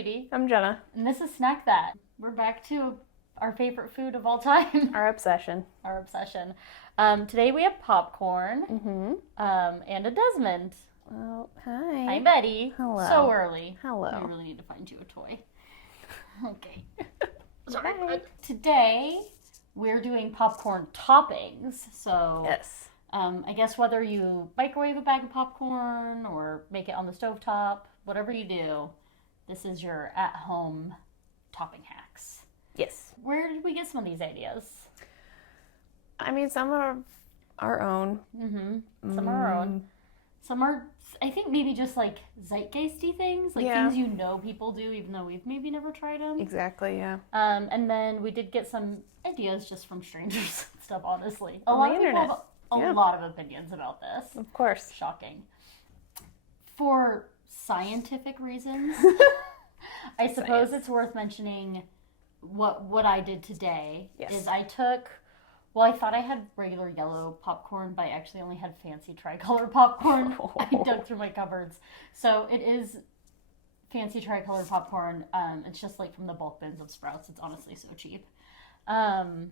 Judy. I'm Jenna. And this is Snack That. We're back to our favorite food of all time. Our obsession. Our obsession. Today we have popcorn. And a Desmond. Oh, hi. Hi, Betty. Hello. So early. Hello. We really need to find you a toy. Okay. Sorry. Hi. Today we're doing popcorn toppings. So Yes. I guess whether you microwave a bag of popcorn or make it on the stovetop, whatever you do, this is your at-home topping hacks. Yes. Where did we get some of these ideas? I mean, some are our own. Some are our own. Some are, I think, maybe just like zeitgeisty things, like things you know people do, even though we've maybe never tried them. Exactly, yeah. And then we did get some ideas just from strangers and stuff, honestly. A On lot the of people internet. have a lot of opinions about this. Of course. Shocking. For scientific reasons, I suppose it's worth mentioning what I did today. Yes. Is I took, well, I thought I had regular yellow popcorn, but I actually only had fancy tricolor popcorn. I dug through my cupboards. So it is fancy tricolor popcorn. It's just like from the bulk bins of Sprouts. It's honestly so cheap. And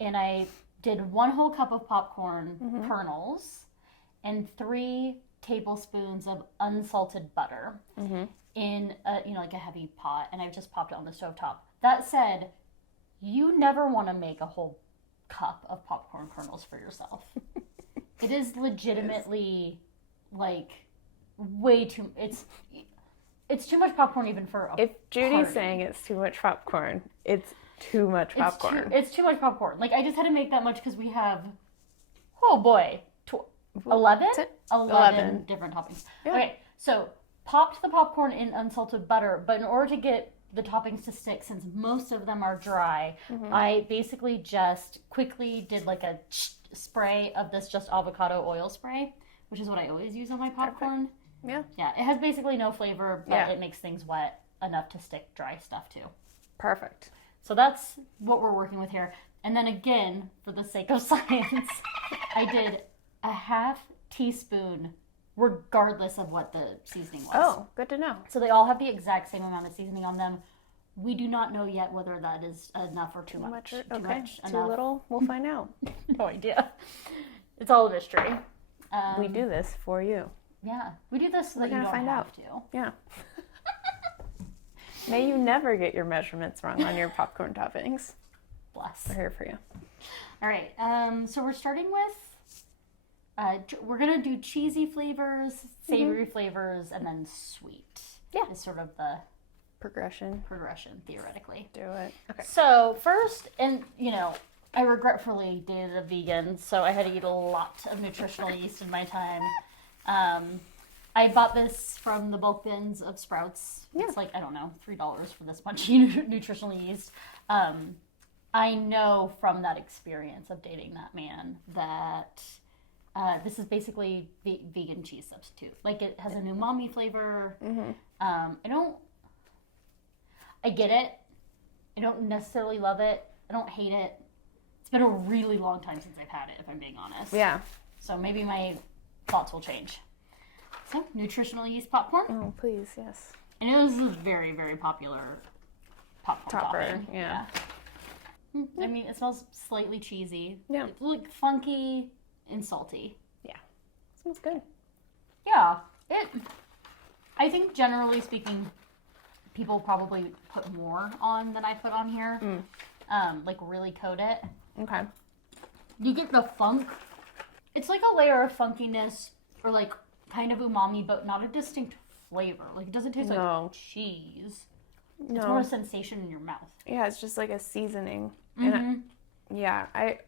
I did 1 whole cup of popcorn kernels and 3 tablespoons of unsalted butter in like a heavy pot, and I've just popped it on the stovetop. That said, you never want to make a whole cup of popcorn kernels for yourself. It is legitimately like way too. It's too much popcorn even for a If Judy's party. saying it's too much popcorn, it's too much popcorn. It's too much popcorn. Like, I just had to make that much because we have, oh boy, 11 different toppings. Yeah. Okay, so popped the popcorn in unsalted butter, but in order to get the toppings to stick, since most of them are dry, I basically just quickly did like a spray of this just avocado oil spray, which is what I always use on my popcorn. Yeah. Yeah, it has basically no flavor, but Yeah. it makes things wet enough to stick dry stuff too. Perfect. So that's what we're working with here. And then again, for the sake of science, I did a half teaspoon regardless of what the seasoning was. Oh, good to know. So they all have the exact same amount of seasoning on them. We do not know yet whether that is enough or too much. Too Enough. little? We'll find out. No idea. It's all a mystery. We do this for you. Yeah. We do this so that you gonna don't find have out. to. Yeah. May you never get your measurements wrong on your popcorn toppings. Bless. We're here for you. All right. So we're starting with, we're going to do cheesy flavors, savory flavors, and then sweet. Yeah. Is sort of the Progression. theoretically. Do it. Okay. So first, and I regretfully dated a vegan, so I had to eat a lot of nutritional yeast in my time. I bought this from the bulk bins of Sprouts. Yeah. It's like, I don't know, $3 for this much nutritional yeast. I know from that experience of dating that man that this is basically vegan cheese substitute. Like, it has an umami flavor. I get it. I don't necessarily love it. I don't hate it. It's been a really long time since I've had it, if I'm being honest. Yeah. So maybe my thoughts will change. So, nutritional yeast popcorn. Oh, please, yes. And it was a very, very popular popcorn Topper, topping. yeah. I mean, it smells slightly cheesy. Yeah. It's like funky and salty. Yeah. Smells good. Yeah. I think generally speaking, people probably put more on than I put on here. Like really coat it. Okay. You get the funk. It's like a layer of funkiness or like kind of umami, but not a distinct flavor. Like, it doesn't taste like cheese. No. It's more a sensation in your mouth. Yeah, it's just like a seasoning. And yeah, I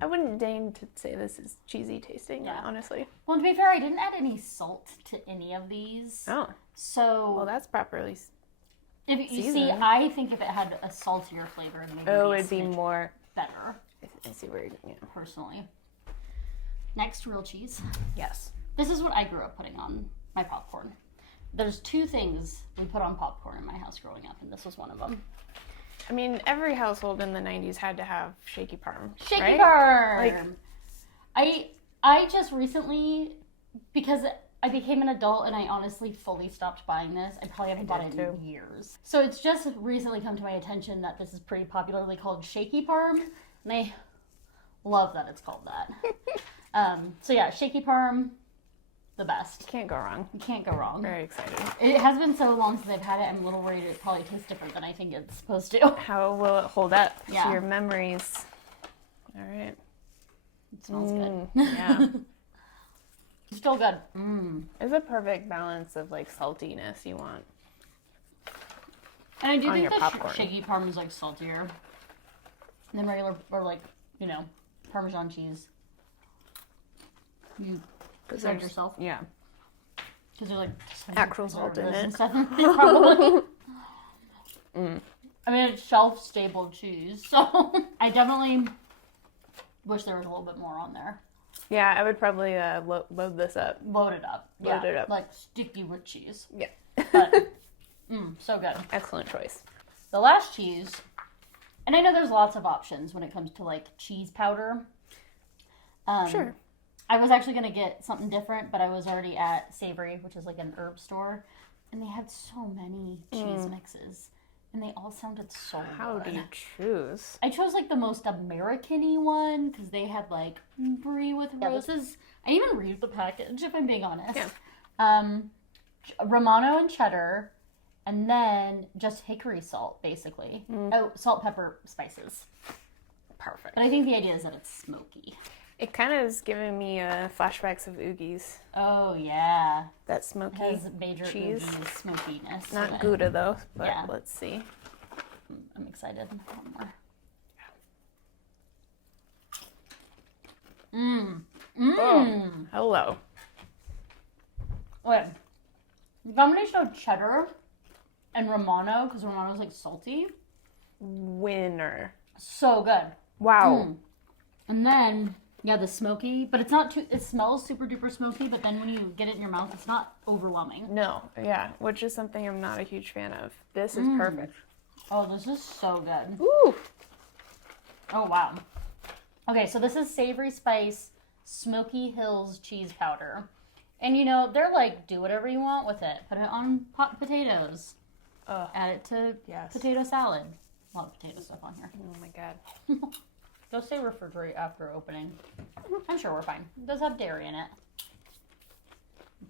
wouldn't deign to say this is cheesy tasting, honestly. Well, to be fair, I didn't add any salt to any of these. Oh. So, Well, that's properly if you see, seasoned. I think if it had a saltier flavor, maybe it'd be more better, I see where you're personally. Next, real cheese. Yes. This is what I grew up putting on my popcorn. There's 2 things we put on popcorn in my house growing up, and this was one of them. I mean, every household in the 90s had to have Shakey Parm. Shakey right? Parm! I just recently, because I became an adult and I honestly fully stopped buying this. I probably haven't bought it in years. So it's just recently come to my attention that this is pretty popularly called Shakey Parm. And I love that it's called that. So yeah, Shakey Parm, the best. Can't go wrong. You can't go wrong. Very excited. It has been so long since I've had it, I'm a little worried it probably tastes different than I think it's supposed to. How will it hold up to Yeah. your memories? All right. It smells good. Yeah. It's still good. It's a perfect balance of like saltiness you want. And I do on think your the popcorn. Shakey Parm is like saltier than regular, or like, you know, Parmesan cheese. You decide yourself. Yeah. Because they're like Actual salt in preservatives it. and stuff. Probably. I mean, it's shelf-stable cheese, so I definitely wish there was a little bit more on there. Yeah, I would probably load this up. Load it up. Load it up. Like sticky with cheese. Yeah. But, so good. Excellent choice. The last cheese, and I know there's lots of options when it comes to like cheese powder. Sure. I was actually going to get something different, but I was already at Savory, which is like an herb store, and they had so many cheese mixes, and they all sounded so How good. do you choose? I chose like the most American-y one because they had like brie with roses. I even read the package if I'm being honest. Yeah. Romano and cheddar, and then just hickory salt basically. Oh, salt, pepper, spices. Perfect. But I think the idea is that it's smoky. It kind of is giving me flashbacks of oogies. Oh yeah, That smoky it has major cheese. oogie smokiness. Not to it. Gouda though, but Yeah. let's see. I'm excited. One more. Oh, hello. Okay. The combination of cheddar and Romano, because Romano's like salty, Winner. so good. Wow. And then, yeah, the smoky, but it's not too, it smells super duper smoky, but then when you get it in your mouth, it's not overwhelming. No, yeah, which is something I'm not a huge fan of. This is perfect. Oh, this is so good. Ooh. Oh, wow. Okay, so this is Savory Spice Smoky Hills cheese powder. And you know, they're like, do whatever you want with it. Put it on hot potatoes. Add it to potato salad. A lot of potato stuff on here. Oh my god. Go say refrigerate after opening. I'm sure we're fine. It does have dairy in it.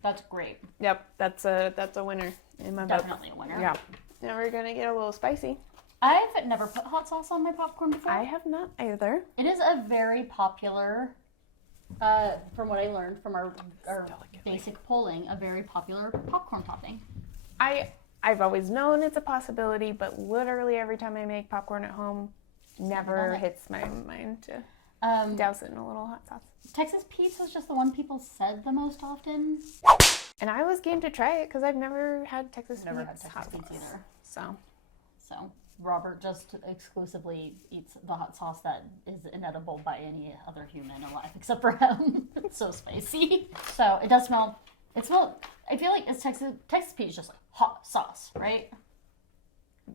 That's great. Yep, that's a winner in my book. Definitely a winner. Yeah. Now we're gonna get a little spicy. I've never put hot sauce on my popcorn before. I have not either. It is a very popular, from what I learned from our basic polling, a very popular popcorn topping. I've always known it's a possibility, but literally every time I make popcorn at home, never hits my mind to douse it in a little hot sauce. Texas Pete's was just the one people said the most often. And I was game to try it because I've never had Texas Never had Pete's Texas hot Pete's sauce. either. So Robert just exclusively eats the hot sauce that is inedible by any other human alive except for him. It's so spicy. So it does smell. I feel like it's Texas Pete is just like hot sauce, right?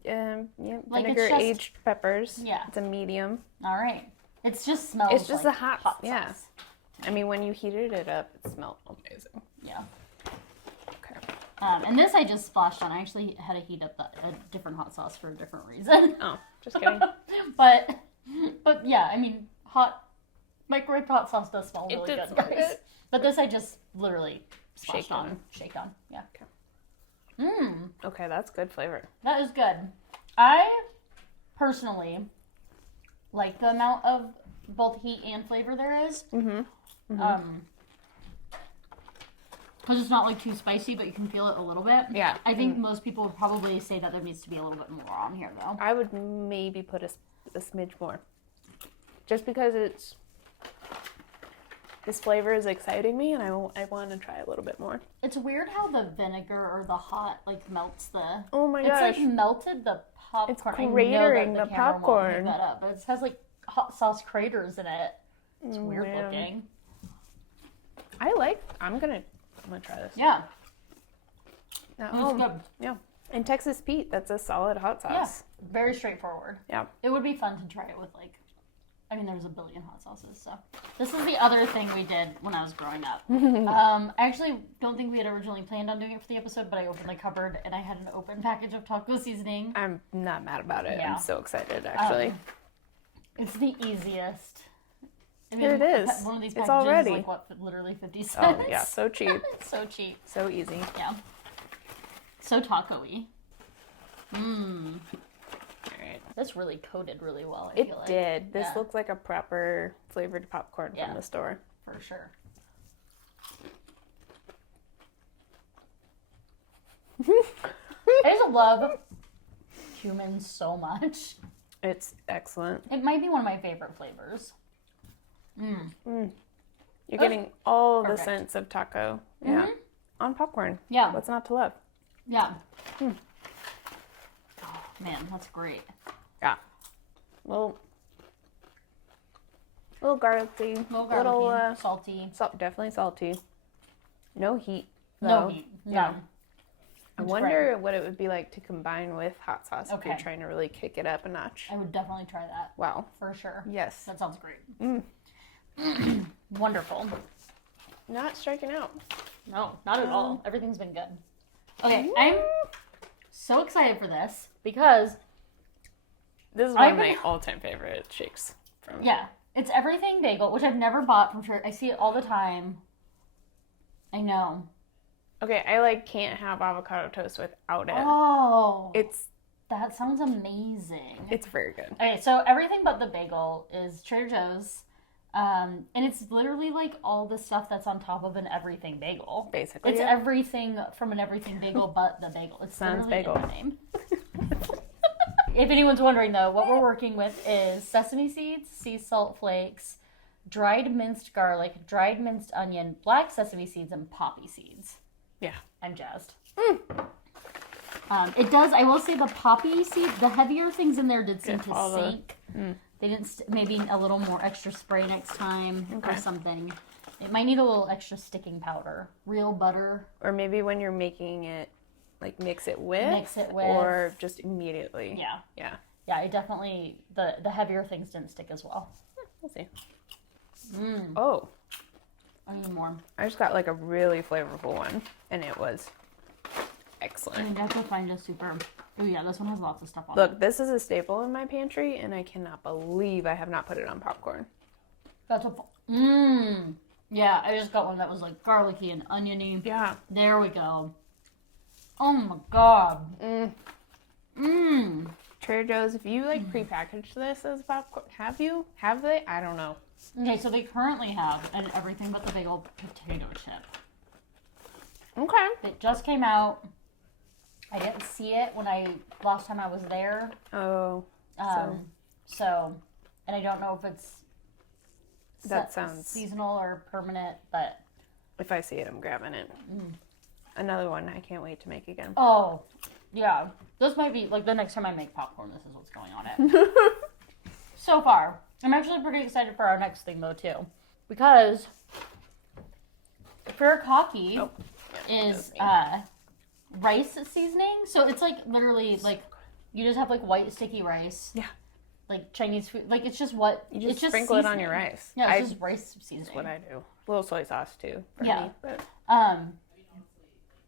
yeah, Like, it's vinegar just- aged peppers. Yeah. It's a medium. All right. It just smells. It's just like a hot sauce. I mean, when you heated it up, it smelled amazing. Yeah. Okay. And this I just splashed on. I actually had to heat up a different hot sauce for a different reason. Oh, just kidding. but yeah, I mean, microwave hot sauce does smell really did good, smell guys. good. But this I just literally splashed Shaken. shake on. Yeah. Okay. Okay, that's good flavor. That is good. I personally like the amount of both heat and flavor there is. Because it's not like too spicy, but you can feel it a little bit. Yeah. I think most people would probably say that there needs to be a little bit more on here, though. I would maybe put a smidge more. Just because this flavor is exciting me and I want to try a little bit more. It's weird how the vinegar or the hot melts the. Oh my gosh. It's like melted the popcorn. It's I know cratering that the camera won't pick popcorn. that up, but it has like hot sauce craters in it. It's weird man. looking. I'm gonna try this. Yeah, Now, it's good. yeah. And Texas Pete, that's a solid hot Yeah, sauce. very straightforward. Yeah. It would be fun to try it with like I mean, there's a billion hot sauces, so. This is the other thing we did when I was growing up. I actually don't think we had originally planned on doing it for the episode, but I opened the cupboard and I had an open package of taco seasoning. I'm not mad about it. Yeah. I'm so excited, actually. It's the easiest. I mean, Here it is. One of these It's packages already. is like, what, literally 50 cents? Oh, yeah, so cheap. So cheap. So easy. Yeah. So taco-y. Mmm. Alright. This really coated really well, I It feel like. did. This Yeah. looks like a proper flavored popcorn from the store. For sure. I just love cumin so much. It's excellent. It might be one of my favorite flavors. You're getting all perfect. the scents of taco. Yeah. On popcorn. Yeah. What's not to love? Yeah. Oh, man, that's great. Yeah. Little garlicky. Little salty. Definitely salty. No heat. No though. heat. Yeah. None. I wonder what it would be like to combine with hot sauce if Okay. you're trying to really kick it up a notch. I would definitely try that. Wow. For sure. Yes. That sounds great. Wonderful. Not striking out. No, not at all. Everything's been good. Okay, I'm so excited for this because This is one of my all-time favorite shakes. It's everything bagel, which I've never bought from church. I see it all the time. I know. Okay, I can't have avocado toast without it. Oh, That sounds amazing. It's very good. Okay, so everything but the bagel is Trader Joe's, and it's literally all the stuff that's on top of an everything bagel. Basically, It's everything from an everything bagel but the bagel. It's Sans literally bagel. in the name. If anyone's wondering, though, what we're working with is sesame seeds, sea salt flakes, dried minced garlic, dried minced onion, black sesame seeds, and poppy seeds. Yeah. I'm jazzed. It does, I will say the poppy seed, the heavier things in there did seem to sink. They didn't, maybe a little more extra spray next time or something. It might need a little extra sticking powder. Real butter. Or maybe when you're making it, mix it with. Or just immediately. Yeah. Yeah. Yeah, it definitely, the heavier things didn't stick as well. We'll see. Oh. I need more. I just got a really flavorful one, and it was I excellent. mean, that's what find a super. Oh yeah, this one has lots of stuff on it. Look, this is a staple in my pantry, and I cannot believe I have not put it on popcorn. That's what. Yeah, I just got one that was garlicky and oniony. Yeah. There we go. Oh my god. Trader Joe's, if you prepackaged this as popcorn, have you? Have they? I don't know. Okay, so they currently have an everything but the bagel potato chip. Okay. It just came out. I didn't see it last time I was there. Oh. So, and I don't know if it's That sounds seasonal or permanent, but if I see it, I'm grabbing it. Another one I can't wait to make again. oh, yeah. This might be the next time I make popcorn. This is what's going on it. So far, I'm actually pretty excited for our next thing though too, because Furikake is rice seasoning. So it's literally you just have white sticky rice. Yeah. Chinese food. It's just what You just it's sprinkle it on your rice. Yeah, it's just rice seasoning. That's what I do. A little soy sauce too. For me, but.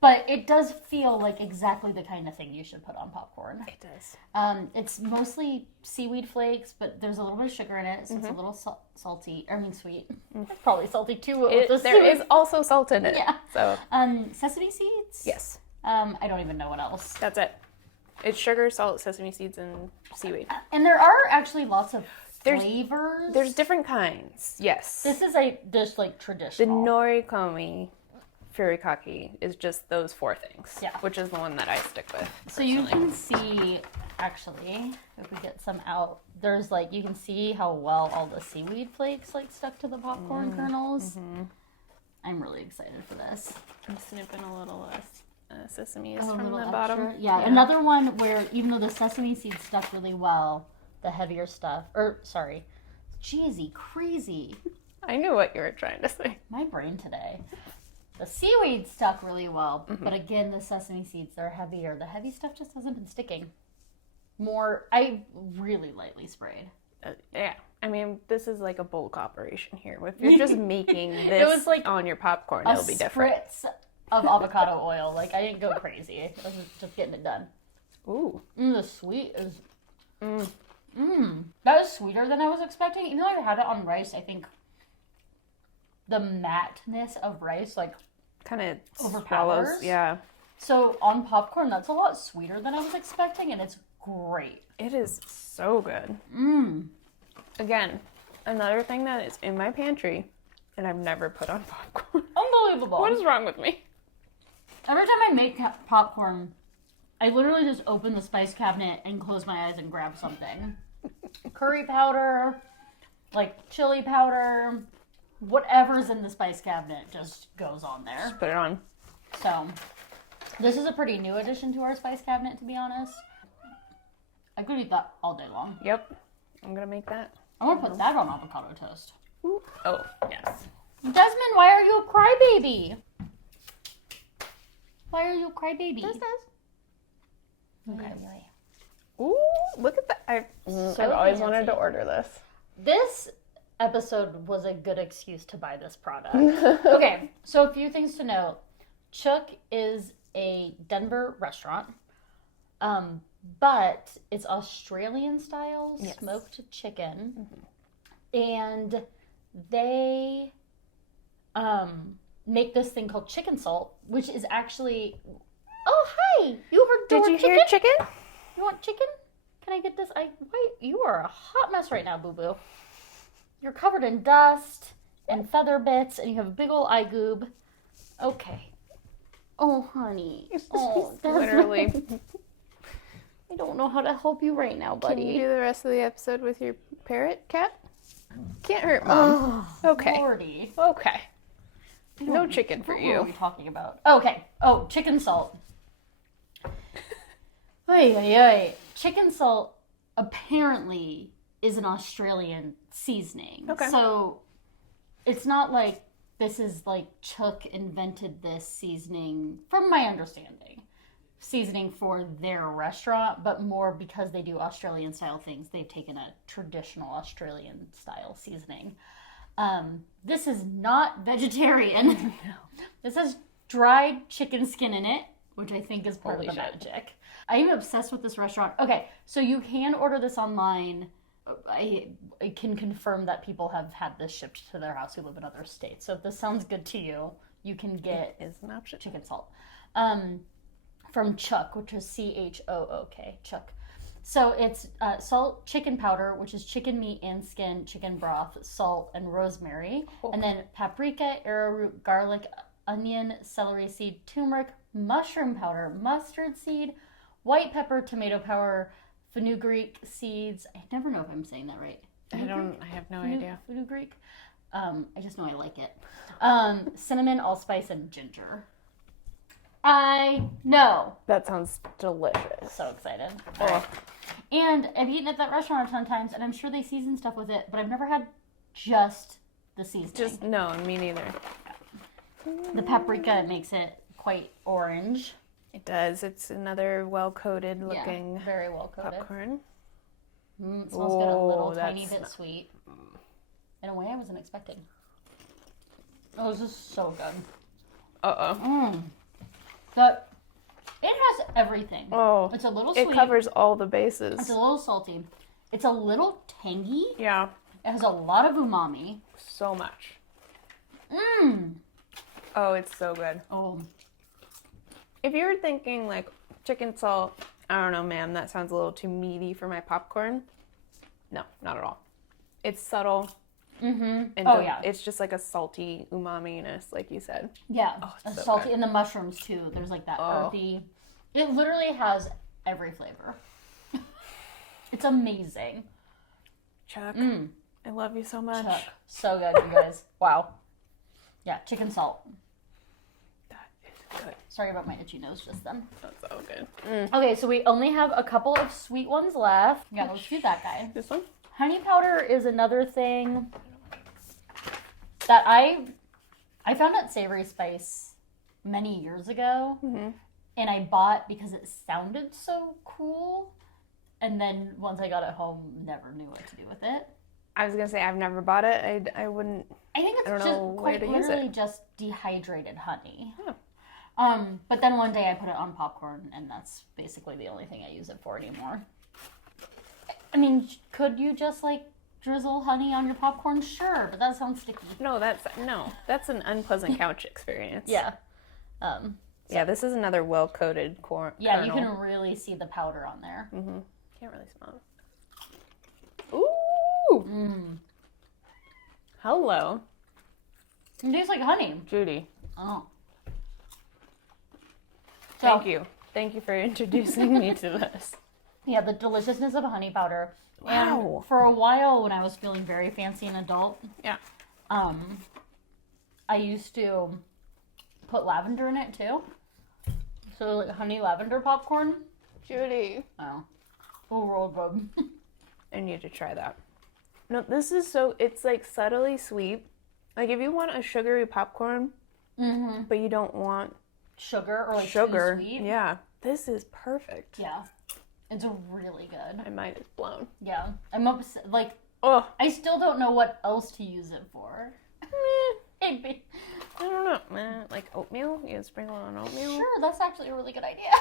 But it does feel like exactly the kind of thing you should put on popcorn. It does. It's mostly seaweed flakes, but there's a little bit of sugar in it, so it's a little salty. I mean, sweet. Probably salty too. There is also salt in it. Yeah. So. Sesame seeds. Yes. I don't even know what else. That's it. It's sugar, salt, sesame seeds, and seaweed. And there are actually lots of flavors. There's different kinds. Yes. This is just The traditional. Nori Furikake is just those four things. Yeah. Which is the one that I stick with. So you can see, actually, if we get some out, there's you can see how well all the seaweed flakes stuck to the popcorn kernels. I'm really excited for this. I'm snipping a little sesame A from the little bottom. extra. Yeah, another one where even though the sesame seeds stuck really well, the heavier stuff, cheesy, crazy. I knew what you were trying to say. My brain today. The seaweed stuck really well, but again, the sesame seeds, they're heavier. The heavy stuff just hasn't been sticking. I really lightly sprayed. Yeah. I mean, this is like a bulk operation here. If you're just making this It was like on your popcorn, it'll be different. Spritz of avocado oil. Like, I didn't go crazy. I was just getting it done. Ooh. The sweet is... That is sweeter than I was expecting. Even though I had it on rice, I think the matteness of rice, like, kind of overpowers. Yeah. So on popcorn, that's a lot sweeter than I was expecting, and it's great. It is so good. Again, another thing that is in my pantry, and I've never put on popcorn. Unbelievable. What is wrong with me? Every time I make popcorn, I literally just open the spice cabinet and close my eyes and grab something. Curry powder, like chili powder, whatever's in the spice cabinet just goes on there. Just put it on. So, this is a pretty new addition to our spice cabinet, to be honest. I could eat that all day long. Yep. I'm going to make that. I want to put that on avocado toast. Ooh. Oh, yes. Jasmine, why are you a crybaby? Why are you a crybaby? Okay. Ooh, look at that. I've always wanted to order this. This episode was a good excuse to buy this product. Okay, so a few things to note. Chook is a Denver restaurant, but it's Australian style smoked chicken, and they make this thing called chicken salt, which is actually... Oh, hi! You heard the word chicken? Did you hear chicken? You want chicken? Can I get this? You are a hot mess right now, boo-boo. You're covered in dust and feather bits, and you have a big old eye goob. Okay. Oh, honey. Oh, literally. I don't know how to help you right now, buddy. Can you do the rest of the episode with your parrot cat? Can't hurt, Mom. Okay. Lordy. Okay. No chicken for you. What are we talking about? Okay. Oh, chicken salt. Ay. Chicken salt apparently is an Australian seasoning. Okay. So it's not like this is like Chook invented this seasoning, from my understanding, seasoning for their restaurant, but more because they do Australian style things. They've taken a traditional Australian style seasoning. This is not vegetarian. No. This has dried chicken skin in it, which I think is part of the magic. I am obsessed with this restaurant. Okay, so you can order this online. I can confirm that people have had this shipped to their house who live in other states. So if this sounds good to you, you can get is an option. Chicken salt from Chook, which is CHOOK, Chook. So it's salt, chicken powder, which is chicken meat and skin, chicken broth, salt, and rosemary. Oh. And then paprika, arrowroot, garlic, onion, celery seed, turmeric, mushroom powder, mustard seed, white pepper, tomato powder, fenugreek seeds. I never know if I'm saying that right. I have no idea. Fenugreek. I just know I like it. Cinnamon, allspice, and ginger. I know. That sounds delicious. So excited. Oh. And I've eaten at that restaurant a ton of times, and I'm sure they season stuff with it, but I've never had just the seasoning. No, me neither. The paprika makes it quite orange. It does. It's another well-coated looking very well-coated popcorn. It smells good, a little tiny bit sweet. In a way I wasn't expecting. Oh, this is so good. It has everything. Oh. It's a little sweet. It covers all the bases. It's a little salty. It's a little tangy. Yeah. It has a lot of umami. So much. Oh, it's so good. Oh. If you were thinking, like, chicken salt, I don't know, man, that sounds a little too meaty for my popcorn. No, not at all. It's subtle. And it's just like a salty umami-ness, like you said. Yeah, so salty. Good. And the mushrooms, too. There's like that earthy. It literally has every flavor. It's amazing. Chuck, I love you so much. Chuck. So good, you guys. Wow. Yeah, chicken salt. That is good. Sorry about my itchy nose just then. That's so good. Okay, so we only have a couple of sweet ones left. Yeah, let's do that guy. This one? Honey powder is another thing that I found at Savory Spice many years ago, and I bought because it sounded so cool, And then once I got it home, never knew what to do with it. I was gonna say I've never bought it. I wouldn't. I think it's just quite literally just dehydrated honey. Oh. But then one day I put it on popcorn, and that's basically the only thing I use it for anymore. I mean, could you just like drizzle honey on your popcorn? Sure, but that sounds sticky. No, that's an unpleasant couch experience. Yeah. Yeah, this is another well-coated corn. Yeah, you can really see the powder on there. Mm-hmm. Can't really smell it. Ooh! Hello. It tastes like honey. Judy. Oh. Thank you. Thank you for introducing me to this. Yeah, the deliciousness of honey powder. Wow. And for a while, when I was feeling very fancy and adult, yeah, I used to put lavender in it too. So like honey lavender popcorn. Judy. Oh, rolled good. I need to try that. No, this is it's like subtly sweet. Like if you want a sugary popcorn, but you don't want sugar or like sugar, too sweet. Yeah, this is perfect. Yeah, it's really good. My mind is blown. Yeah, I'm upset. Like, I still don't know what else to use it for. Maybe. I don't know. Like oatmeal? You sprinkle on oatmeal? Sure, that's actually a really good idea.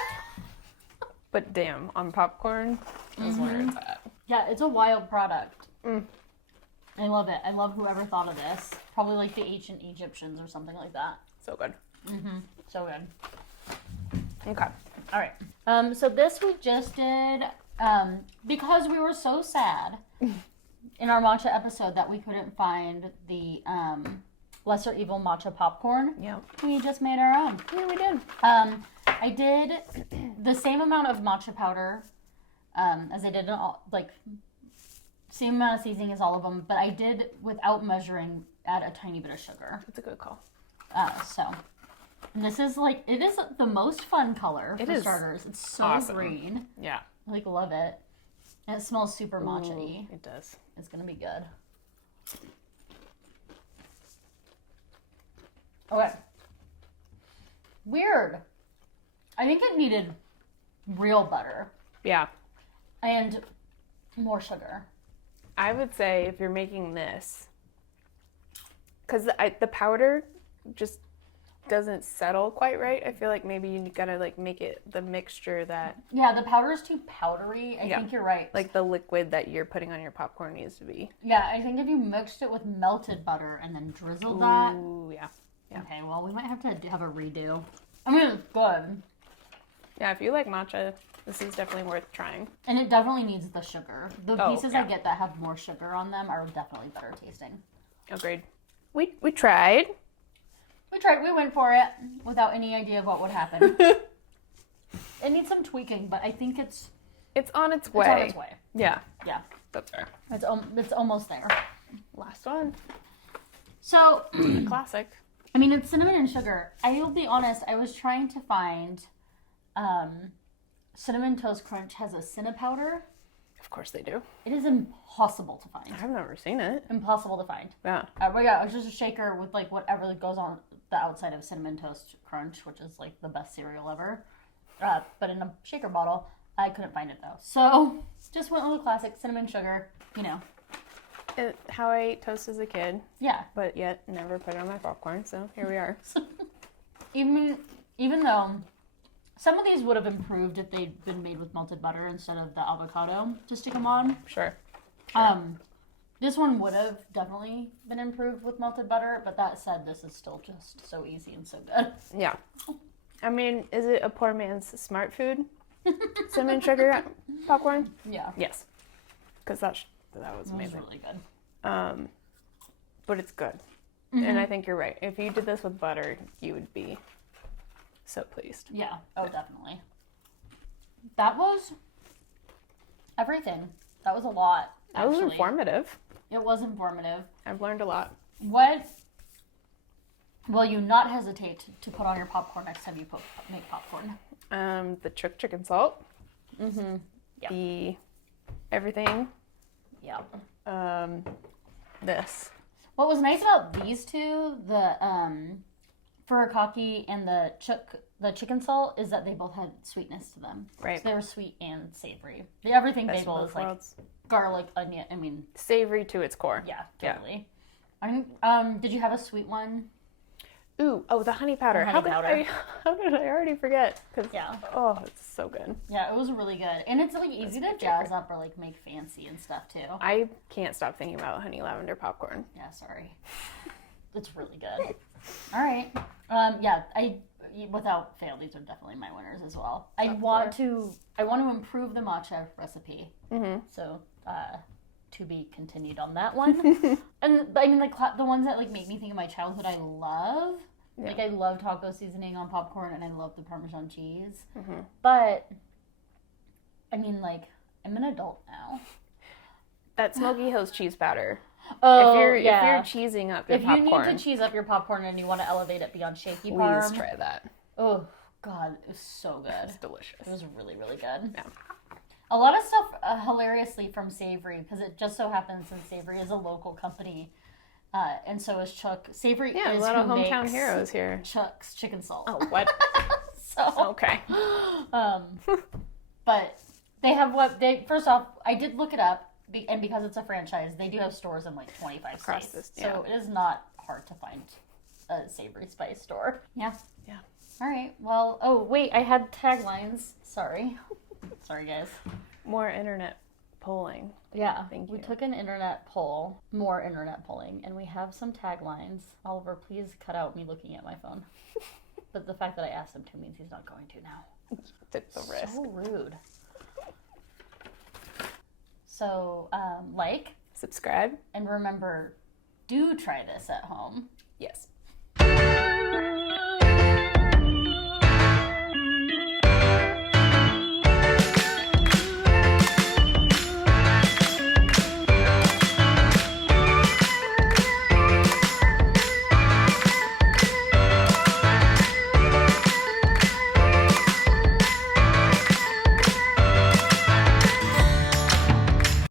But damn, on popcorn, that's where it's at. Yeah, it's a wild product. I love it. I love whoever thought of this. Probably like the ancient Egyptians or something like that. So good. So good. Okay. All right. So this we just did because we were so sad in our matcha episode that we couldn't find the lesser evil matcha popcorn. Yeah. We just made our own. Yeah, we did. I did the same amount of matcha powder as I did in all, like same amount of seasoning as all of them, but I did without measuring add a tiny bit of sugar. That's a good call. And this is like, it is the most fun color for starters. It's so awesome. green. Yeah. I like love it. And it smells super matcha-y. It does. It's gonna be good. Okay. Weird. I think it needed real butter. Yeah. And more sugar. I would say if you're making this, because the powder just doesn't settle quite right. I feel like maybe you gotta like make it the mixture that. Yeah, the powder is too powdery. I think you're right. Like the liquid that you're putting on your popcorn needs to be. Yeah, I think if you mixed it with melted butter and then drizzled that. Ooh, yeah. Okay, well, we might have to have a redo. I mean, it's good. Yeah, if you like matcha, this is definitely worth trying. And it definitely needs the sugar. The pieces I get that have more sugar on them are definitely better tasting. Agreed. We tried. We went for it without any idea of what would happen. It needs some tweaking, but I think it's on its way. It's on its way. Yeah. Yeah. That's fair. It's almost there. Last one. So, classic. I mean, it's cinnamon and sugar. I will be honest, I was trying to find Cinnamon Toast Crunch has a cinna powder. Of course they do. It is impossible to find. I've never seen it. Impossible to find. Yeah. But yeah, it's just a shaker with like whatever goes on the outside of Cinnamon Toast Crunch, which is like the best cereal ever. But in a shaker bottle, I couldn't find it though. So just went with the classic cinnamon sugar, you know. How I ate toast as a kid. Yeah. But yet never put it on my popcorn, so here we are. Even though some of these would have improved if they'd been made with melted butter instead of the avocado to stick them on. Sure. This one would have definitely been improved with melted butter, but that said, this is still just so easy and so good. Yeah. I mean, is it a poor man's smart food? Cinnamon sugar popcorn? Yeah. Yes. Because that was amazing. It was really good. But it's good. Mm-hmm. And I think you're right. If you did this with butter, you would be so pleased. Yeah. Oh, definitely. That was everything. That was a lot. That was informative. It was informative. I've learned a lot. What will you not hesitate to put on your popcorn next time you make popcorn? The Chook Chicken salt. Mm-hmm. Yep. The everything. Yep. This. What was nice about these two, the Furikake and the Chook the chicken salt is that they both had sweetness to them. Right. So they were sweet and savory. The everything Best bagel of is both like worlds. garlic, onion. I mean, Savory to its core. yeah, Yeah. totally. Did you have a sweet one? Ooh, the honey powder. The honey powder. How did I already forget? 'Cause, Yeah. oh, it's so good. Yeah, it was really good. And it's like easy to jazz up or like make fancy and stuff too. I can't stop thinking about honey lavender popcorn. Yeah, sorry. It's really good. All right. Yeah, without fail, these are definitely my winners as well. I want to improve the matcha recipe. Mm-hmm. So, to be continued on that one. And I mean, like the ones that like make me think of my childhood, I love. Yeah. Like I love taco seasoning on popcorn, and I love the Parmesan cheese. Mm-hmm. But I mean, like I'm an adult now. That Smokey Hills cheese powder. Oh, if you're cheesing up your popcorn. If you need to cheese up your popcorn and you want to elevate it beyond Shakey Parm, please try that. Oh God, it was so good. It's delicious. It was really, really good. Yeah. A lot of stuff, hilariously, from Savory, because it just so happens that Savory is a local company, and so is Chook. Savory is a lot of who hometown makes heroes here. Chook's chicken salt. Oh, what? Okay. But they have first off, I did look it up, and because it's a franchise, they do have stores in like 25 states. So it is not hard to find a Savory spice store. Yeah. Yeah. All right. Well, oh, wait, I had taglines. Sorry, guys. More internet polling. Yeah. Thank We you. took an internet poll, more internet polling, and we have some taglines. Oliver, please cut out me looking at my phone. But the fact that I asked him to means he's not going to now. Took the risk. So rude. So, like, subscribe, and remember, do try this at home. Yes.